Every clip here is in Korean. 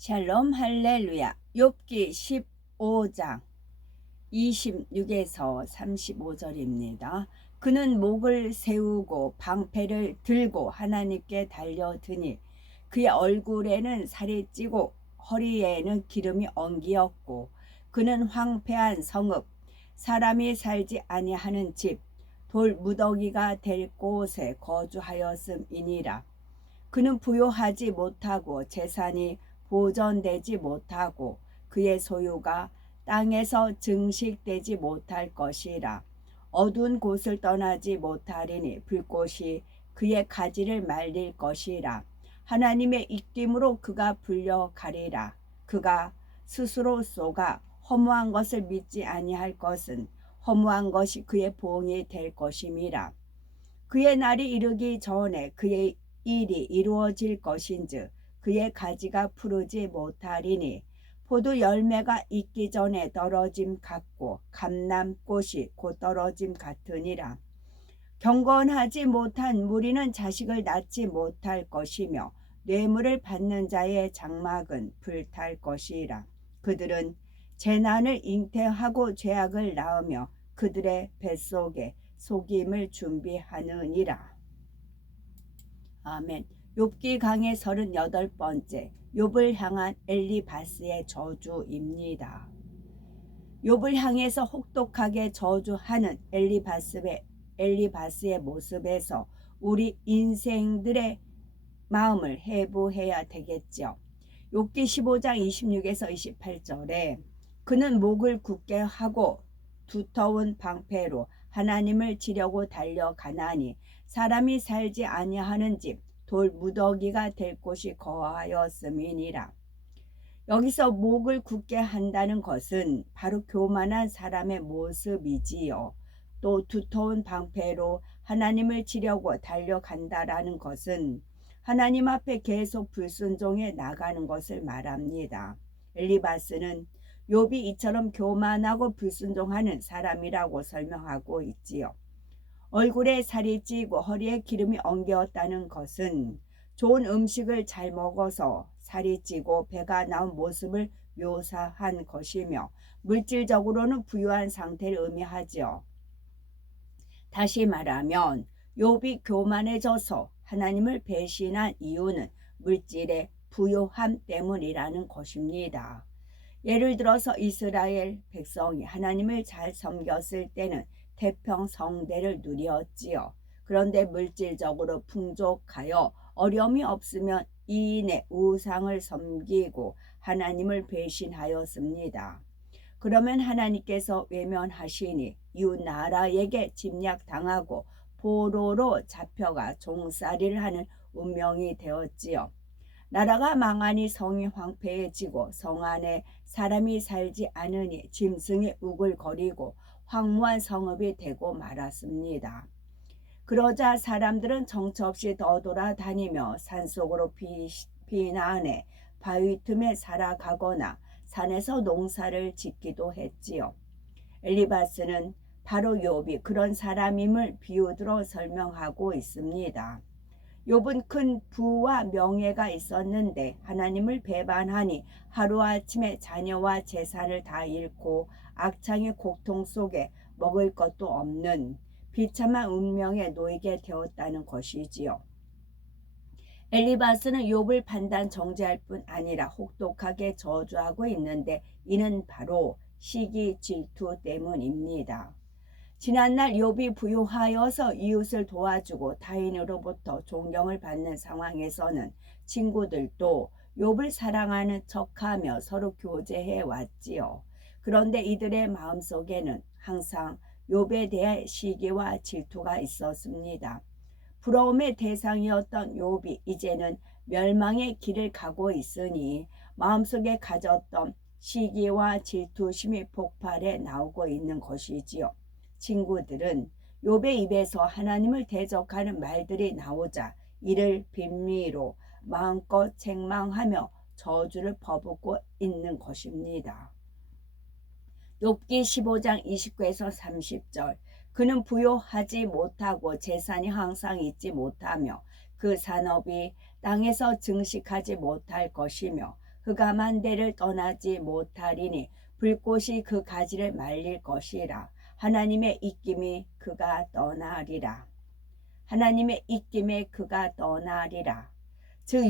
샬롬 할렐루야. 욥기 15장 26에서 35절입니다. 그는 목을 세우고 방패를 들고 하나님께 달려드니 그의 얼굴에는 살이 찌고 허리에는 기름이 엉기었고 그는 황폐한 성읍 사람이 살지 아니하는 집 돌 무더기가 될 곳에 거주하였음이니라. 그는 부요하지 못하고 재산이 보존되지 못하고 그의 소유가 땅에서 증식되지 못할 것이라. 어두운 곳을 떠나지 못하리니 불꽃이 그의 가지를 말릴 것이라. 하나님의 입김으로 그가 불려가리라. 그가 스스로 쏘가 허무한 것을 믿지 아니할 것은 허무한 것이 그의 보응이 될 것임이라. 그의 날이 이르기 전에 그의 일이 이루어질 것인즉 그의 가지가 푸르지 못하리니 포도 열매가 익기 전에 떨어짐 같고 감람꽃이 곧 떨어짐 같으니라. 경건하지 못한 무리는 자식을 낳지 못할 것이며 뇌물을 받는 자의 장막은 불탈 것이라. 그들은 재난을 잉태하고 죄악을 낳으며 그들의 뱃속에 속임을 준비하느니라. 아멘. 욥기 강의 38번째, 욥을 향한 엘리바스의 저주입니다. 욥을 향해서 혹독하게 저주하는 엘리바스의 모습에서 우리 인생들의 마음을 해부해야 되겠죠. 욥기 15장 26에서 28절에 그는 목을 굳게 하고 두터운 방패로 하나님을 치려고 달려가나니 사람이 살지 아니하는 집 돌 무더기가 될 곳이 거하였음이니라. 여기서 목을 굳게 한다는 것은 바로 교만한 사람의 모습이지요. 또 두터운 방패로 하나님을 치려고 달려간다라는 것은 하나님 앞에 계속 불순종해 나가는 것을 말합니다. 엘리바스는 욥이 이처럼 교만하고 불순종하는 사람이라고 설명하고 있지요. 얼굴에 살이 찌고 허리에 기름이 엉겼다는 것은 좋은 음식을 잘 먹어서 살이 찌고 배가 나온 모습을 묘사한 것이며 물질적으로는 부유한 상태를 의미하죠. 다시 말하면 욥이 교만해져서 하나님을 배신한 이유는 물질의 부요함 때문이라는 것입니다. 예를 들어서 이스라엘 백성이 하나님을 잘 섬겼을 때는 태평성대를 누렸지요. 그런데 물질적으로 풍족하여 어려움이 없으면 이인의 우상을 섬기고 하나님을 배신하였습니다. 그러면 하나님께서 외면하시니 이웃 나라에게 침략당하고 포로로 잡혀가 종살이를 하는 운명이 되었지요. 나라가 망하니 성이 황폐해지고 성 안에 사람이 살지 않으니 짐승이 우글거리고 황무한 성읍이 되고 말았습니다. 그러자 사람들은 정처 없이 떠돌아다니며 산속으로 피난해 바위 틈에 살아가거나 산에서 농사를 짓기도 했지요. 엘리바스는 바로 욥이 그런 사람임을 비유로 설명하고 있습니다. 욥은 큰 부와 명예가 있었는데 하나님을 배반하니 하루아침에 자녀와 재산을 다 잃고 악창의 고통 속에 먹을 것도 없는 비참한 운명에 놓이게 되었다는 것이지요. 엘리바스는 욥을 판단 정죄할 뿐 아니라 혹독하게 저주하고 있는데 이는 바로 시기 질투 때문입니다. 지난날 욥이 부유하여서 이웃을 도와주고 타인으로부터 존경을 받는 상황에서는 친구들도 욥을 사랑하는 척하며 서로 교제해 왔지요. 그런데 이들의 마음속에는 항상 욥에 대해 시기와 질투가 있었습니다. 부러움의 대상이었던 욥이 이제는 멸망의 길을 가고 있으니 마음속에 가졌던 시기와 질투심이 폭발해 나오고 있는 것이지요. 친구들은 욥의 입에서 하나님을 대적하는 말들이 나오자 이를 빌미로 마음껏 책망하며 저주를 퍼붓고 있는 것입니다. 욥기 15장 29에서 30절 그는 부요하지 못하고 재산이 항상 있지 못하며 그 산업이 땅에서 증식하지 못할 것이며 흑암한 데를 떠나지 못하리니 불꽃이 그 가지를 말릴 것이라. 하나님의 입김이 그가 떠나리라. 하나님의 입김에 그가 떠나리라. 즉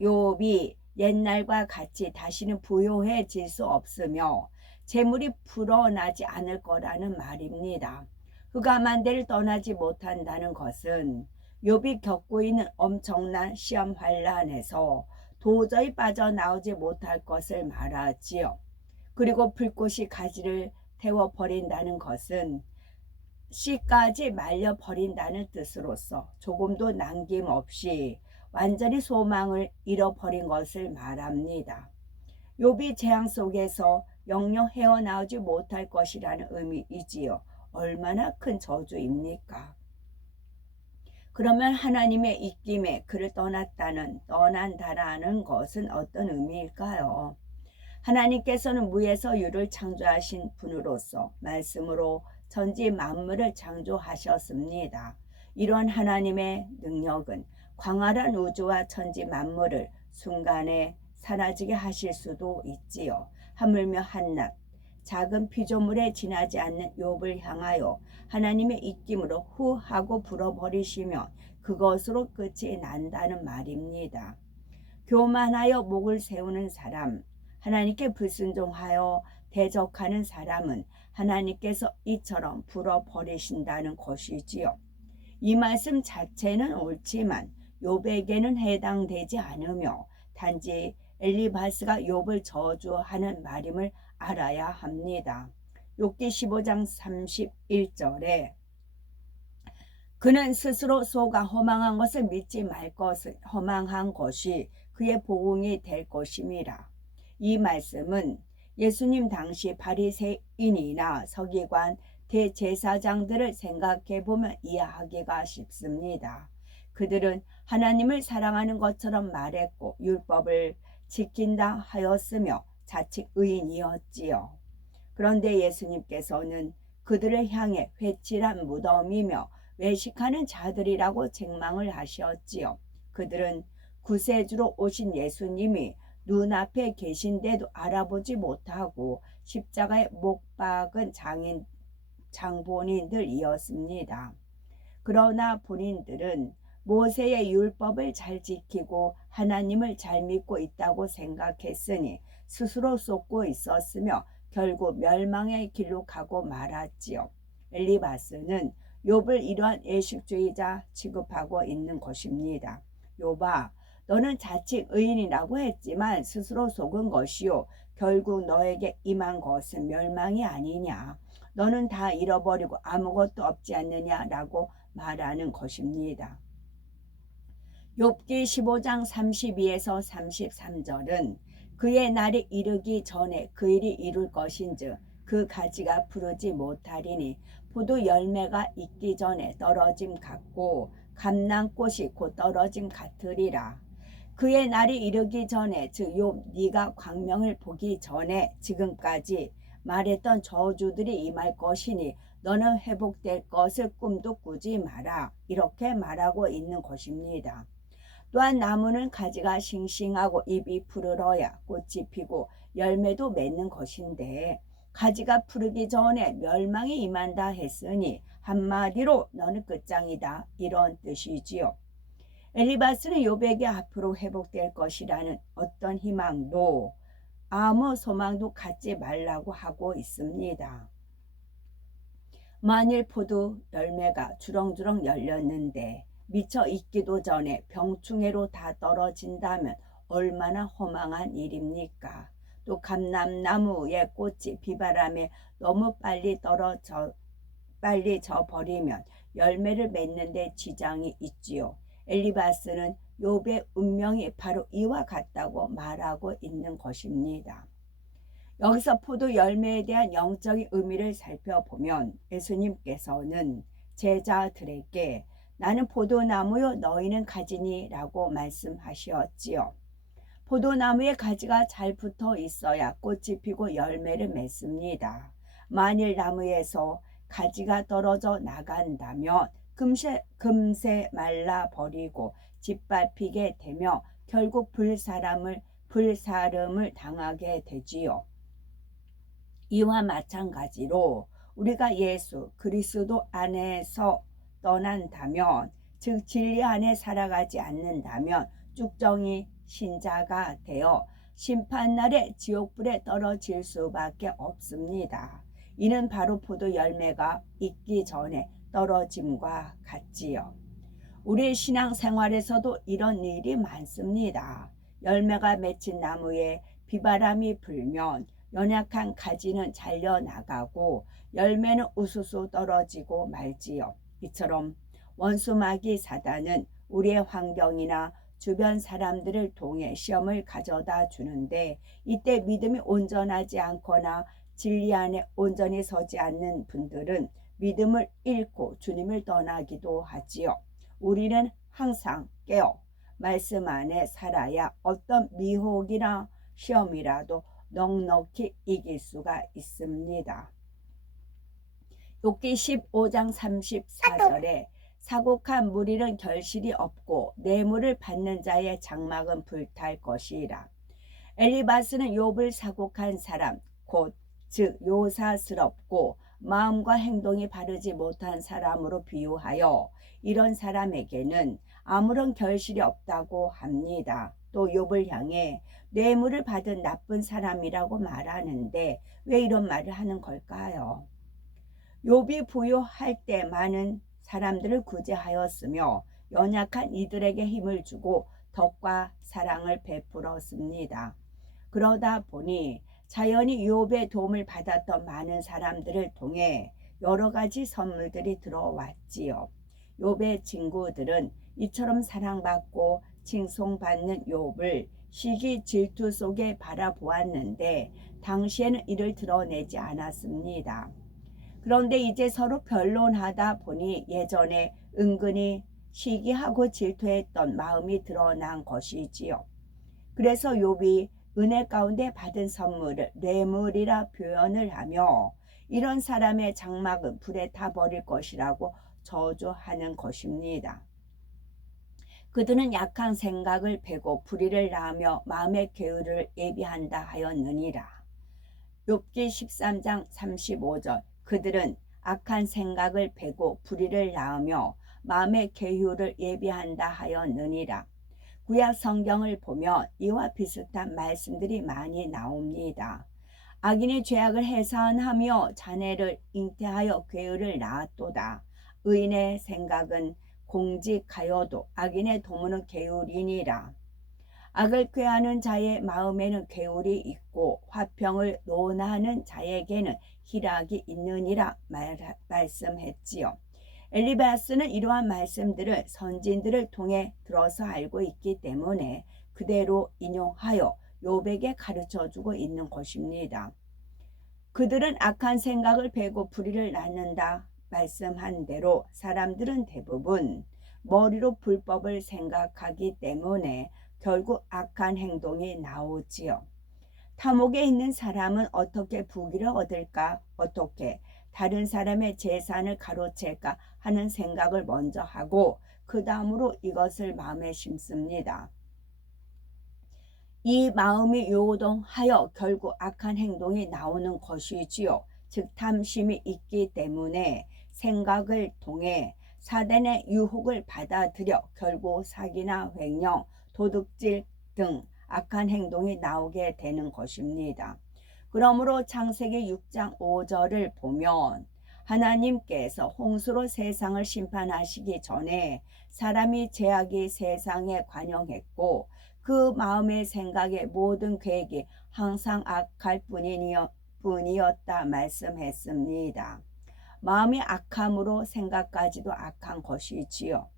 욥이 옛날과 같이 다시는 부요해질 수 없으며 재물이 불어나지 않을 거라는 말입니다. 흑암한 데를 떠나지 못한다는 것은 욥이 겪고 있는 엄청난 시험 환란에서 도저히 빠져나오지 못할 것을 말하지요. 그리고 불꽃이 가지를 태워버린다는 것은 씨까지 말려버린다는 뜻으로서 조금도 남김없이 완전히 소망을 잃어버린 것을 말합니다. 욥이 재앙 속에서 영영 헤어나오지 못할 것이라는 의미이지요. 얼마나 큰 저주입니까? 그러면 하나님의 입김에 그를 떠난다라는 것은 어떤 의미일까요? 하나님께서는 무에서 유를 창조하신 분으로서 말씀으로 천지 만물을 창조하셨습니다. 이러한 하나님의 능력은 광활한 우주와 천지 만물을 순간에 사라지게 하실 수도 있지요. 하물며 한낱 작은 피조물에 지나지 않는 욥을 향하여 하나님의 입김으로 후 하고 불어버리시면 그것으로 끝이 난다는 말입니다. 교만하여 목을 세우는 사람, 하나님께 불순종하여 대적하는 사람은 하나님께서 이처럼 불어버리신다는 것이지요. 이 말씀 자체는 옳지만 욥에게는 해당되지 않으며 단지 엘리바스가 욥을 저주하는 말임을 알아야 합니다. 욥기 15장 31절에 그는 스스로 속아 허망한 것을 믿지 말 것을 허망한 것이 그의 보응이 될 것임이라. 이 말씀은 예수님 당시 바리새인이나 서기관, 대제사장들을 생각해 보면 이해하기가 쉽습니다. 그들은 하나님을 사랑하는 것처럼 말했고 율법을 지킨다 하였으며 자칭 의인이었지요. 그런데 예수님께서는 그들을 향해 회칠한 무덤이며 외식하는 자들이라고 책망을 하셨지요. 그들은 구세주로 오신 예수님이 눈앞에 계신데도 알아보지 못하고 십자가에 못 박은 장본인들이었습니다. 그러나 본인들은 모세의 율법을 잘 지키고 하나님을 잘 믿고 있다고 생각했으니 스스로 쏟고 있었으며 결국 멸망의 길로 가고 말았지요. 엘리바스는 욥을 이러한 예식주의자 취급하고 있는 것입니다. 욥아, 너는 자칭 의인이라고 했지만 스스로 속은 것이요 결국 너에게 임한 것은 멸망이 아니냐. 너는 다 잃어버리고 아무것도 없지 않느냐라고 말하는 것입니다. 욥기 15장 32에서 33절은 그의 날이 이르기 전에 그 일이 이룰 것인즉 그 가지가 푸르지 못하리니 포도 열매가 익기 전에 떨어짐 같고 감람꽃이 곧 떨어짐 같으리라. 그의 날이 이르기 전에 즉 욥 네가 광명을 보기 전에 지금까지 말했던 저주들이 임할 것이니 너는 회복될 것을 꿈도 꾸지 마라. 이렇게 말하고 있는 것입니다. 또한 나무는 가지가 싱싱하고 잎이 푸르러야 꽃이 피고 열매도 맺는 것인데 가지가 푸르기 전에 멸망이 임한다 했으니 한마디로 너는 끝장이다 이런 뜻이지요. 엘리바스는 욥에게 앞으로 회복될 것이라는 어떤 희망도 아무 소망도 갖지 말라고 하고 있습니다. 만일 포도 열매가 주렁주렁 열렸는데 미처 익기도 전에 병충해로 다 떨어진다면 얼마나 허망한 일입니까? 또 감람나무의 꽃이 비바람에 너무 빨리 져버리면 열매를 맺는데 지장이 있지요. 엘리바스는 욥의 운명이 바로 이와 같다고 말하고 있는 것입니다. 여기서 포도 열매에 대한 영적인 의미를 살펴보면 예수님께서는 제자들에게 나는 포도나무요 너희는 가지니 라고 말씀하셨지요. 포도나무에 가지가 잘 붙어 있어야 꽃이 피고 열매를 맺습니다. 만일 나무에서 가지가 떨어져 나간다면 금세 말라버리고 짓밟히게 되며 결국 불사름을 당하게 되지요. 이와 마찬가지로 우리가 예수 그리스도 안에서 떠난다면, 즉 진리 안에 살아가지 않는다면 쭉정이 신자가 되어 심판날에 지옥불에 떨어질 수밖에 없습니다. 이는 바로 포도 열매가 익기 전에 떨어짐과 같지요. 우리 신앙생활에서도 이런 일이 많습니다. 열매가 맺힌 나무에 비바람이 불면 연약한 가지는 잘려나가고 열매는 우수수 떨어지고 말지요. 이처럼 원수 마귀 사단은 우리의 환경이나 주변 사람들을 통해 시험을 가져다 주는데, 이때 믿음이 온전하지 않거나 진리 안에 온전히 서지 않는 분들은 믿음을 잃고 주님을 떠나기도 하지요. 우리는 항상 깨어 말씀 안에 살아야 어떤 미혹이나 시험이라도 넉넉히 이길 수가 있습니다. 욥기 15장 34절에 사곡한 무리는 결실이 없고 뇌물을 받는 자의 장막은 불탈 것이라. 엘리바스는 욥을 사곡한 사람, 즉 요사스럽고 마음과 행동이 바르지 못한 사람으로 비유하여 이런 사람에게는 아무런 결실이 없다고 합니다. 또 욥을 향해 뇌물을 받은 나쁜 사람이라고 말하는데 왜 이런 말을 하는 걸까요? 욥이 부유할 때 많은 사람들을 구제하였으며 연약한 이들에게 힘을 주고 덕과 사랑을 베풀었습니다. 그러다 보니 자연히 욥의 도움을 받았던 많은 사람들을 통해 여러 가지 선물들이 들어왔지요. 욥의 친구들은 이처럼 사랑받고 칭송받는 욥을 시기 질투 속에 바라보았는데 당시에는 이를 드러내지 않았습니다. 그런데 이제 서로 변론하다 보니 예전에 은근히 시기하고 질투했던 마음이 드러난 것이지요. 그래서 욥이 은혜 가운데 받은 선물을 뇌물이라 표현을 하며 이런 사람의 장막은 불에 타버릴 것이라고 저주하는 것입니다. 그들은 약한 생각을 베고 불의를 낳으며 마음의 계율을 예비한다 하였느니라. 욥기 13장 35절 그들은 악한 생각을 베고 불의를 낳으며 마음의 계율을 예비한다 하였느니라. 구약 성경을 보면 이와 비슷한 말씀들이 많이 나옵니다. 악인이 죄악을 해산하며 자네를 잉태하여 괴를 낳았도다. 의인의 생각은 공직하여도 악인의 도모는 괴울이니라. 악을 꾀하는 자의 마음에는 괴울이 있고 화평을 논하는 자에게는 희락이 있느니라 말씀했지요. 엘리바스는 이러한 말씀들을 선진들을 통해 들어서 알고 있기 때문에 그대로 인용하여 욥에게 가르쳐주고 있는 것입니다. 그들은 악한 생각을 베고 불의를 낳는다 말씀한 대로 사람들은 대부분 머리로 불법을 생각하기 때문에 결국 악한 행동이 나오지요. 감옥에 있는 사람은 어떻게 부귀를 얻을까, 어떻게 다른 사람의 재산을 가로챌까 하는 생각을 먼저 하고 그 다음으로 이것을 마음에 심습니다. 이 마음이 요동하여 결국 악한 행동이 나오는 것이지요. 즉 탐심이 있기 때문에 생각을 통해 사단의 유혹을 받아들여 결국 사기나 횡령, 도둑질 등 악한 행동이 나오게 되는 것입니다. 그러므로 창세기 6장 5절을 보면 하나님께서 홍수로 세상을 심판하시기 전에 사람이 죄악이 세상에 관영했고 그 마음의 생각의 모든 계획이 항상 악할 뿐이었다 말씀했습니다. 마음이 악함으로 생각까지도 악한 것이지요.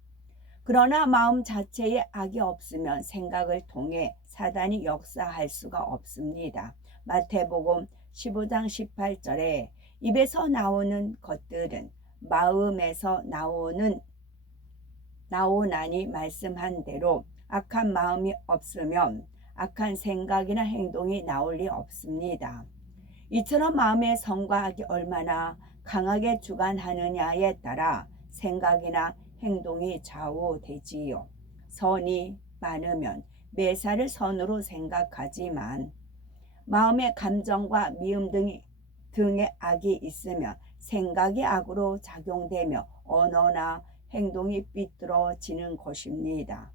그러나 마음 자체에 악이 없으면 생각을 통해 사단이 역사할 수가 없습니다. 마태복음 15장 18절에 입에서 나오는 것들은 마음에서 나오나니 말씀한 대로 악한 마음이 없으면 악한 생각이나 행동이 나올 리 없습니다. 이처럼 마음의 선과 악이 얼마나 강하게 주관하느냐에 따라 생각이나 행동이 좌우되지요. 선이 많으면 매사를 선으로 생각하지만 마음의 감정과 미움 등의 악이 있으면 생각이 악으로 작용되며 언어나 행동이 삐뚤어지는 것입니다.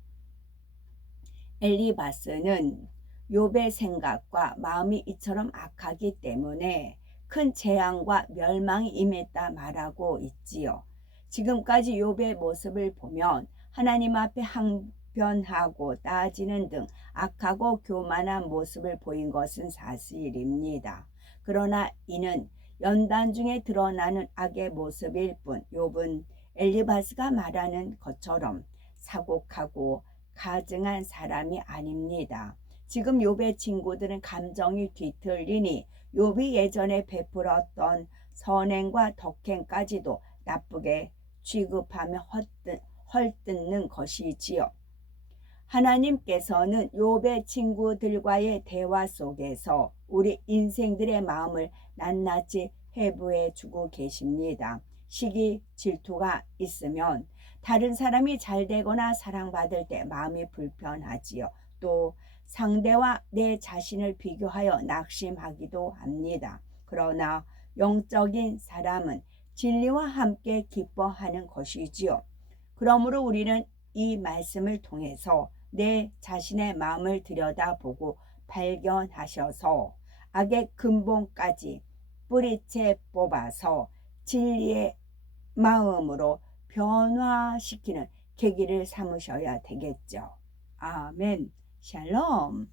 엘리바스는 욥의 생각과 마음이 이처럼 악하기 때문에 큰 재앙과 멸망이 임했다 말하고 있지요. 지금까지 욥의 모습을 보면 하나님 앞에 항변하고 따지는 등 악하고 교만한 모습을 보인 것은 사실입니다. 그러나 이는 연단 중에 드러나는 악의 모습일 뿐 욥은 엘리바스가 말하는 것처럼 사곡하고 가증한 사람이 아닙니다. 지금 욥의 친구들은 감정이 뒤틀리니 욥이 예전에 베풀었던 선행과 덕행까지도 나쁘게 취급하며 헐뜯는 것이지요. 하나님께서는 욥의 친구들과의 대화 속에서 우리 인생들의 마음을 낱낱이 해부해 주고 계십니다. 시기, 질투가 있으면 다른 사람이 잘 되거나 사랑받을 때 마음이 불편하지요. 또 상대와 내 자신을 비교하여 낙심하기도 합니다. 그러나 영적인 사람은 진리와 함께 기뻐하는 것이지요. 그러므로 우리는 이 말씀을 통해서 내 자신의 마음을 들여다보고 발견하셔서 악의 근본까지 뿌리채 뽑아서 진리의 마음으로 변화시키는 계기를 삼으셔야 되겠죠. 아멘. 샬롬.